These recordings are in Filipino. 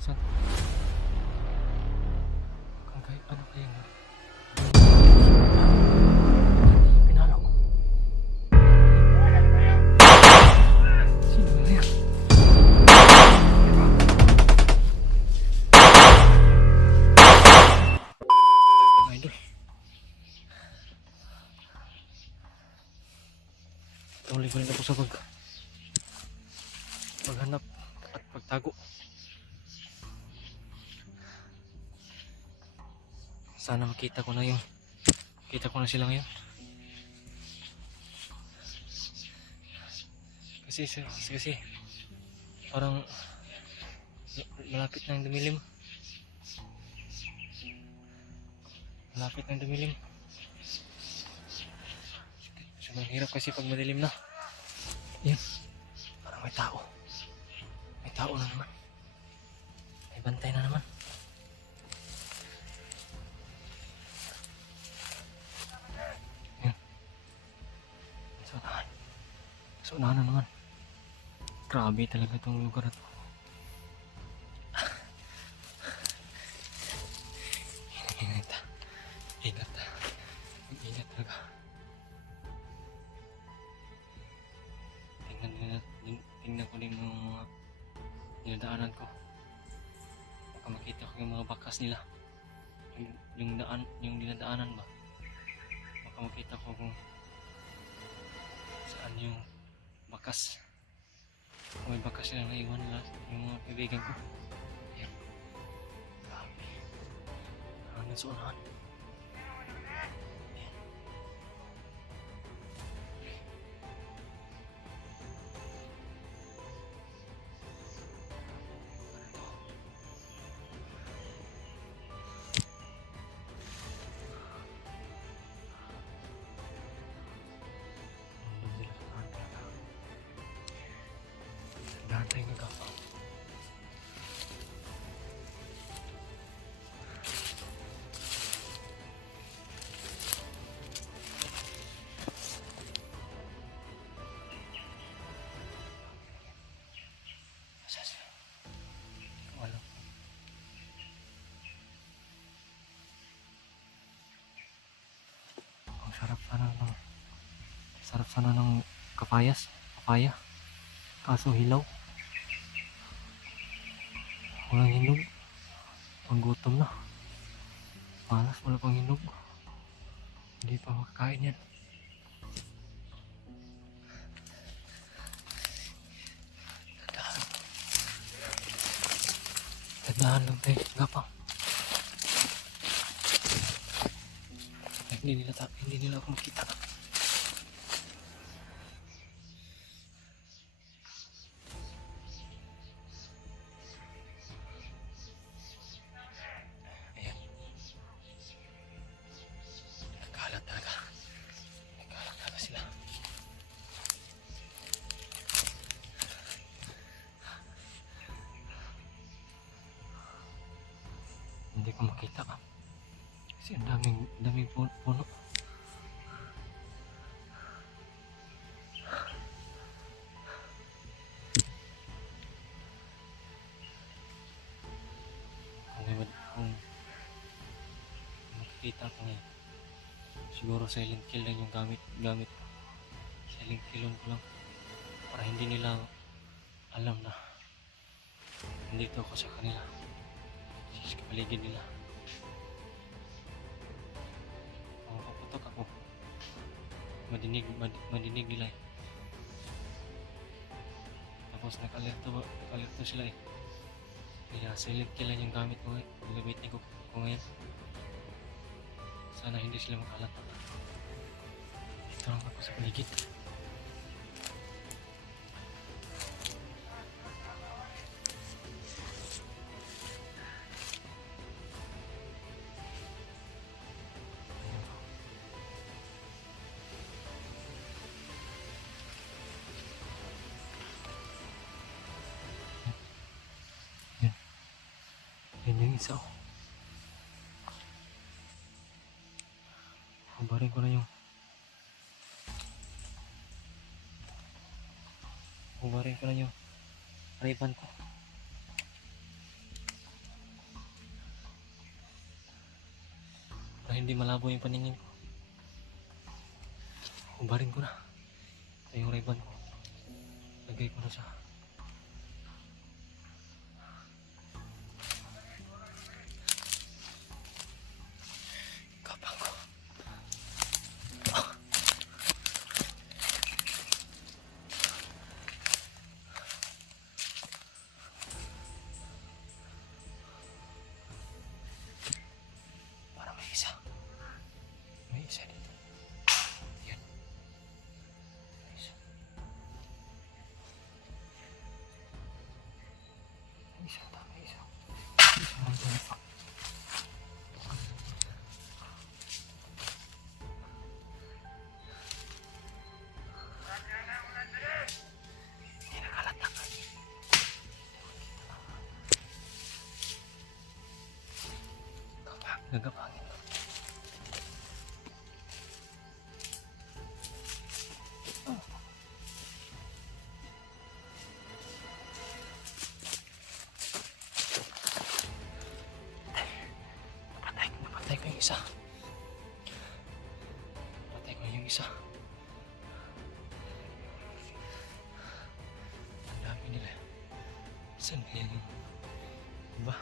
Saan? Ano kaya nga? Pinalo ko. Sino na yan? Mga idol. Tuloy ko rin ako sa paghanap at pagtago. Sana makita ko na sila ngayon. Kasi parang malapit nang dumilim. Sobrang hirap kasi pag madilim na. Yan, parang may tao na naman, may bantay na naman. Yan, sa unahan na naman. Grabe talaga itong lugar na to. Ingat talaga. Tingnan ko din yung mga dinadaanan ko. Baka makita ko yung mga bakas nila. Yung dinadaanan ba? Baka makita ko kung saan yung bakas. Kung may bakas sila naiwan nila yung mga kaibigan ko. Ayan. Grabe. Hanggang sa unahan. Dahan tayo nagkapa. Wala. Ang sarap sana ng papaya. Kaso hilaw. Walang hinog. Ang gutom na. Malas, wala pang hinog. Hindi pa makakain yan. Tandaan lang tayo. Gapang. Hindi nila ako makita. Nagkalat talaga sila. Hindi ko makita kasi ang daming puno. Kung makikita ko ngayon, siguro silent kill lang yung gamit ko. Silent kill ko lang para hindi nila alam na nandito ako sa kanila, sa paligid nila. Kung mapaputok ako, madinig nila eh. Tapos nakalerto sila eh. Kaya silent kill lang yung gamit ko ngayon. Gagamitin ko ngayon. Sana hindi sila makalata. Dito lang ako sa paligid. Yan yung isa oh. Hubarin ko na yung Ray-Ban ko. hindi malabo yung paningin ko. Ubarin ko na. Ito yung ribbon ko. Lagay ko na sa kapang ko. Para may isa. May isa dito. Yan. May isa. May isa. May isa. May isa. Hindi nakalatak. Kapag nagapangin. Napatay ko yung isa. Napatay ko yung isa. Ang dami nila. Saan kaya yung iba?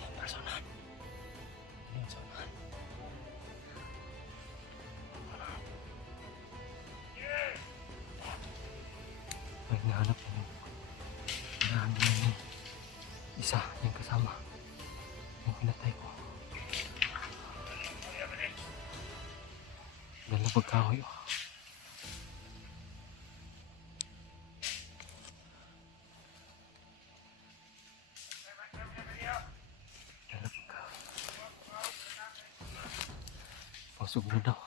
Ayun, personal. Ayun, personal. Ay, hinahanap ko yung isa, yung kasama. Yung pinatay ko. Dala pagkahoy. Dala pagkahoy. Pasog na daw.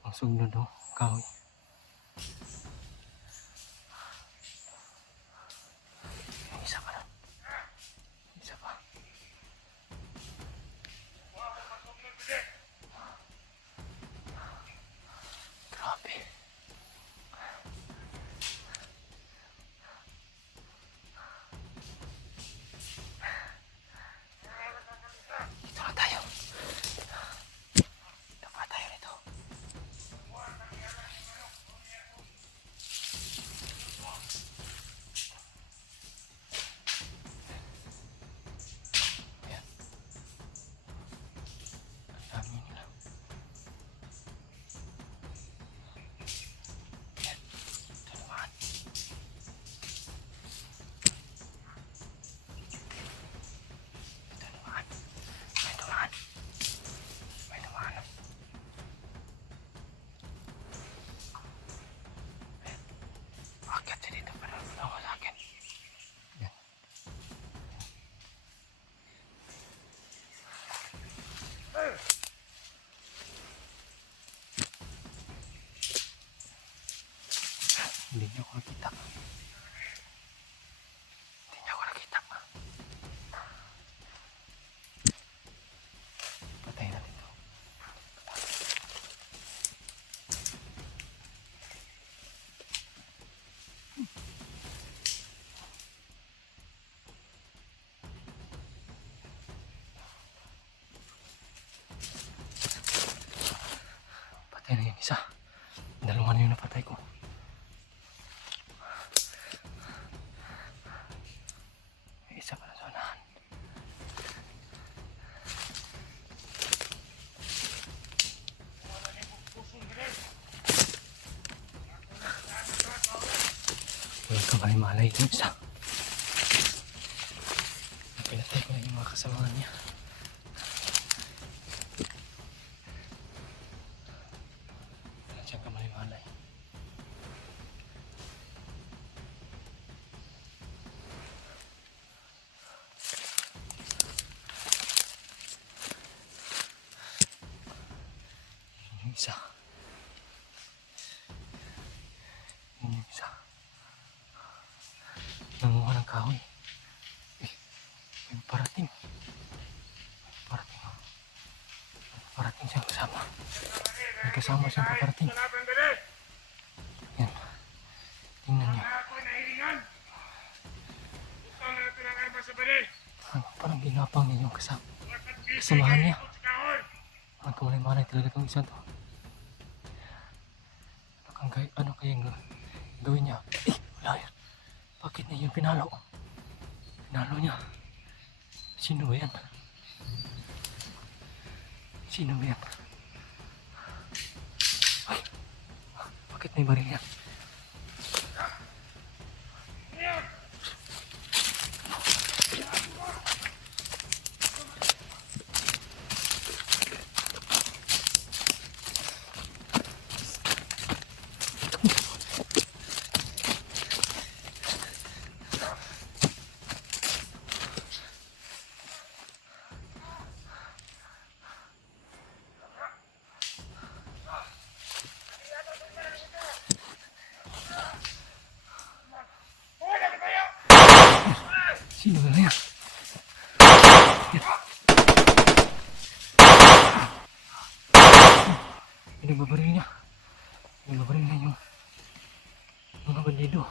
Pasog na daw. Kahoy. Isa pa lang. Isa pa. Grabe. Dito na tayo. Dapat tayo rito. Ayan. Ang dami nila. Ayan. Ito naman. Ito naman. May dumaan. May dumaan. Akyat siya dito para tawa sa akin. Yan. Hindi niyo ako nakita. Hindi niyo ako nakita. Patay na dito. Patay na yung isa. Dalawa na yung napatay ko. May isa pa na sa unahan. Walang kamalay-malay yung isa. Pinatay ko na yung mga kasama niya. Walang siyang kamalay-malay. Yun yung isa. Yun yung isa. Nanguha ng kahoy. May parating. May parating. May parating siyang kasama. May May kasama siyang paparating. Yan. Tingnan niyo. Parang ginapang niya yung kasamahan niya. Ang kamalay-malay talaga itong isa to. Ano kaya gawin niya? Wala yan. Bakit niya yung pinalo? Pinalo niya. Sino ba yan? Sino ba yan? Ay! Bakit may baril yan? Sino ba yan? Pinagbabaril niya. Pinagbabaril niya yung mga bandido.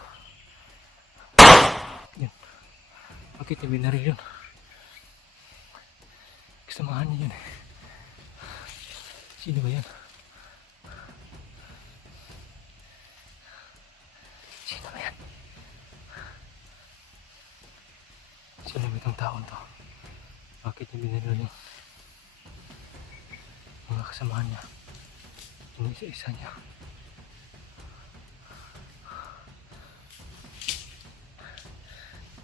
Yan. Bakit yung binaril yun? Kasamahan niya yun eh. Sino ba yan? Sino ba yan? Sino ba itong taon to? Bakit yung binaril yung mga kasamahan niya? Yung isa-isa niya.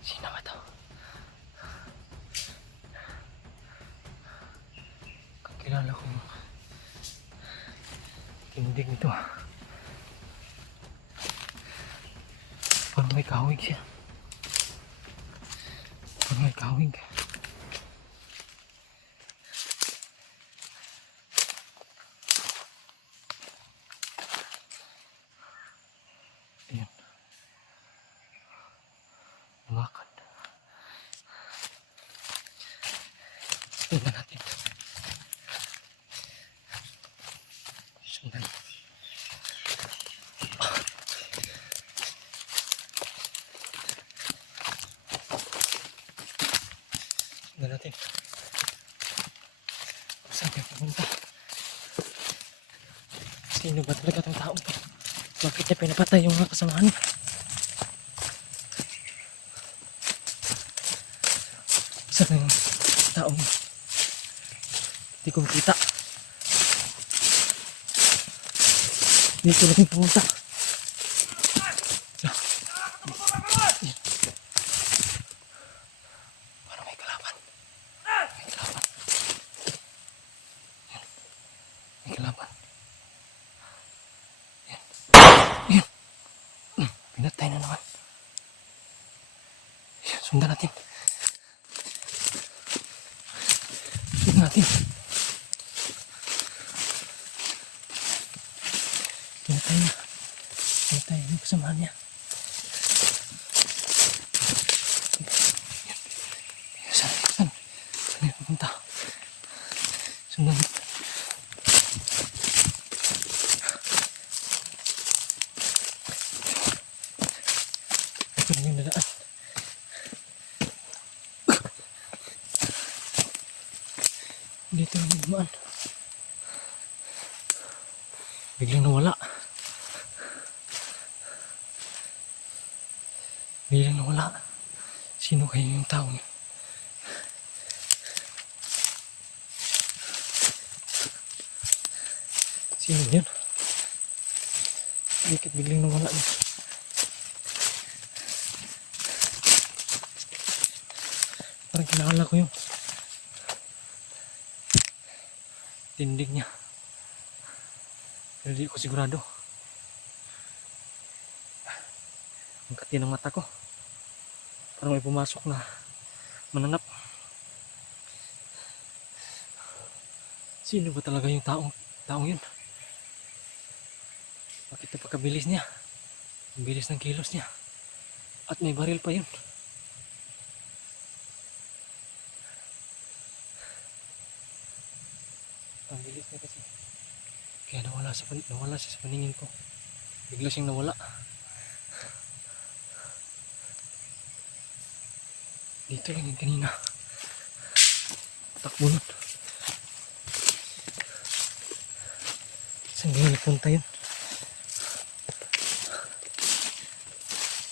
Sino ba to? Kakilala ko yung tindig nito. Parang may kahawig siya. Parang may kahawig. Ayan. Lumakad. Tingnan natin. Sundan. Sundan natin. Saan kayo pumunta? Sino ba talaga itong taong to? Bakit niya pinapatay yung mga kasamahan niya? Saan na yung taong hindi ko makita? Dito lang yung pumunta. Parang may kalaban. May kalaban. Yan. May kalaban. Yan. Yan. Pinatay na naman. Yan. Sundan natin. Sundan natin. Pinatay na. Pinatay yung kasamahan niya. Saan yung pupunta? Sundan. Ito na yung dadaan. Dito na yung dumaan. Biglang nawala. Biglang nawala. Sino kayo yung tao niyo? Sino yun? Bakit biglang nawala niya? Parang kilala ko yung tindig niya. Pero di ko sigurado. Ang kati ng mata ko. Parang may pumasok na mananap. Sino ba talaga yung taong yun? Bakit napakabilis niya? Ang bilis ng kilos niya. At may baril pa yun. Ang bilis niya kasi. Kaya nawala siya sa paningin ko. Bigla siyang nawala. Dito lang yung kanina. Takbo nun. Saan kaya nagpunta yun?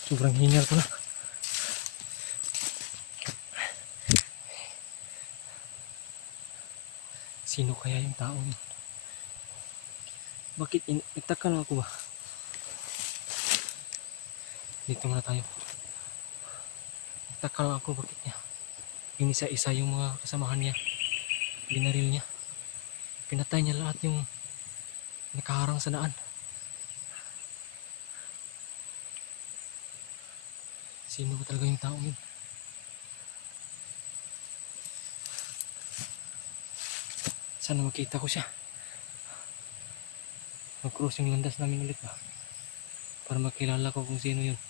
Sobrang hingal ko na. Sino kaya yung tao yun? Bakit nagtaka lang ako ba? Dito muna tayo. Nagtaka lang ako bakit niya inisa-isa yung mga kasamahan niya. Binaril niya. Pinatay niya lahat yung nakaharang sa daan. Sino ba talaga yung tao yun? Sana makita ko siya. Mag-cross yung landas namin ulit ba? Para makilala ko kung sino yun.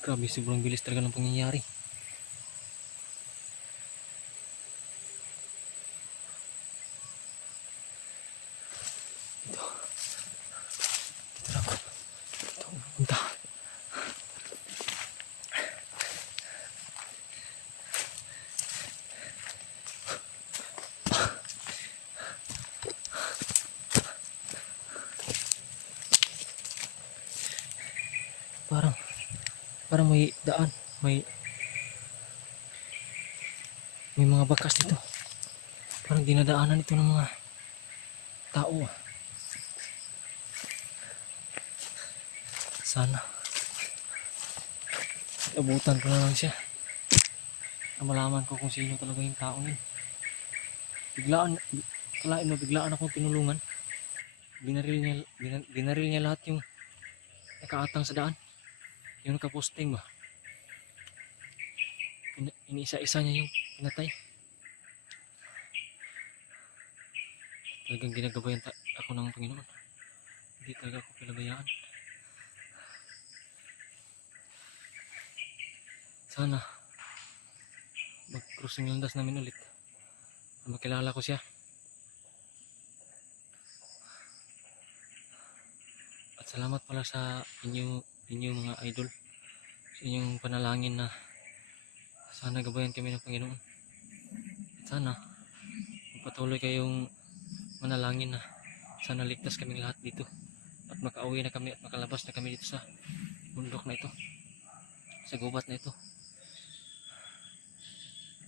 Grabe, sobrang bilis talaga ng pangyayari. Dito. Dito lang ako. Dito ako pupunta. Parang may daan, may mga bakas dito. Parang dinadaanan ito ng mga tao. Sana abutan ko na lang siya. Malaman ko kung sino talaga yung tao yun. Biglaan akong tinulungan. Binaril niya lahat yung nakaatang sa daan. Yung nakaposting ba? Iniisa-isa niya yung pinatay. Talagang ginagabayan ako ng Panginoon. Hindi talaga ako pinabayaan. Sana mag-crossing landas namin ulit. Makilala ko siya. At salamat pala sa inyo mga idol. Sa inyong panalangin na sana gabayan kami ng Panginoon. At sana patuloy kayong manalangin na sana ligtas kaming lahat dito. At makauwi na kami at makalabas na kami dito sa bundok na ito. Sa gubat na ito.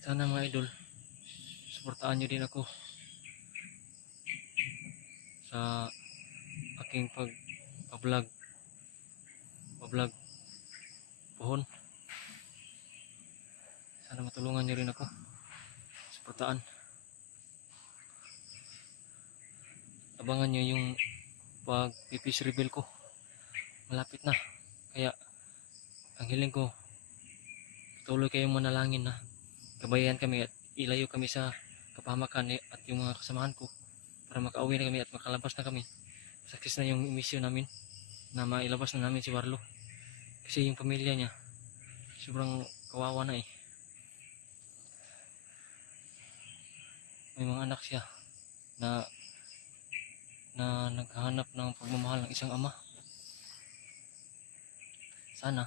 Sana mga idol, suportahan nyo din ako sa aking pag-vlog pohon. Sana matulungan nyo rin ako. Suportahan. Abangan nyo yung pag-fish reveal ko. Malapit na. Kaya ang hiling ko, patuloy kayong manalangin na gabayan kami at ilayo kami sa kapahamakan at yung mga kasamahan ko para makauwi na kami at makalabas na kami. Success na yung mission namin na mailabas na namin si Warlo. Kasi yung pamilya niya sobrang kawawa na eh. May mga anak siya na naghahanap ng pagmamahal ng isang ama. Sana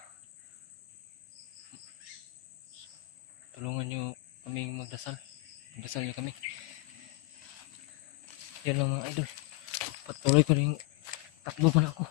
tulungan nyo kaming magdasal. Magdasal nyo kami. Yan lang mga idol. Patuloy ko rin takbo pa na ako.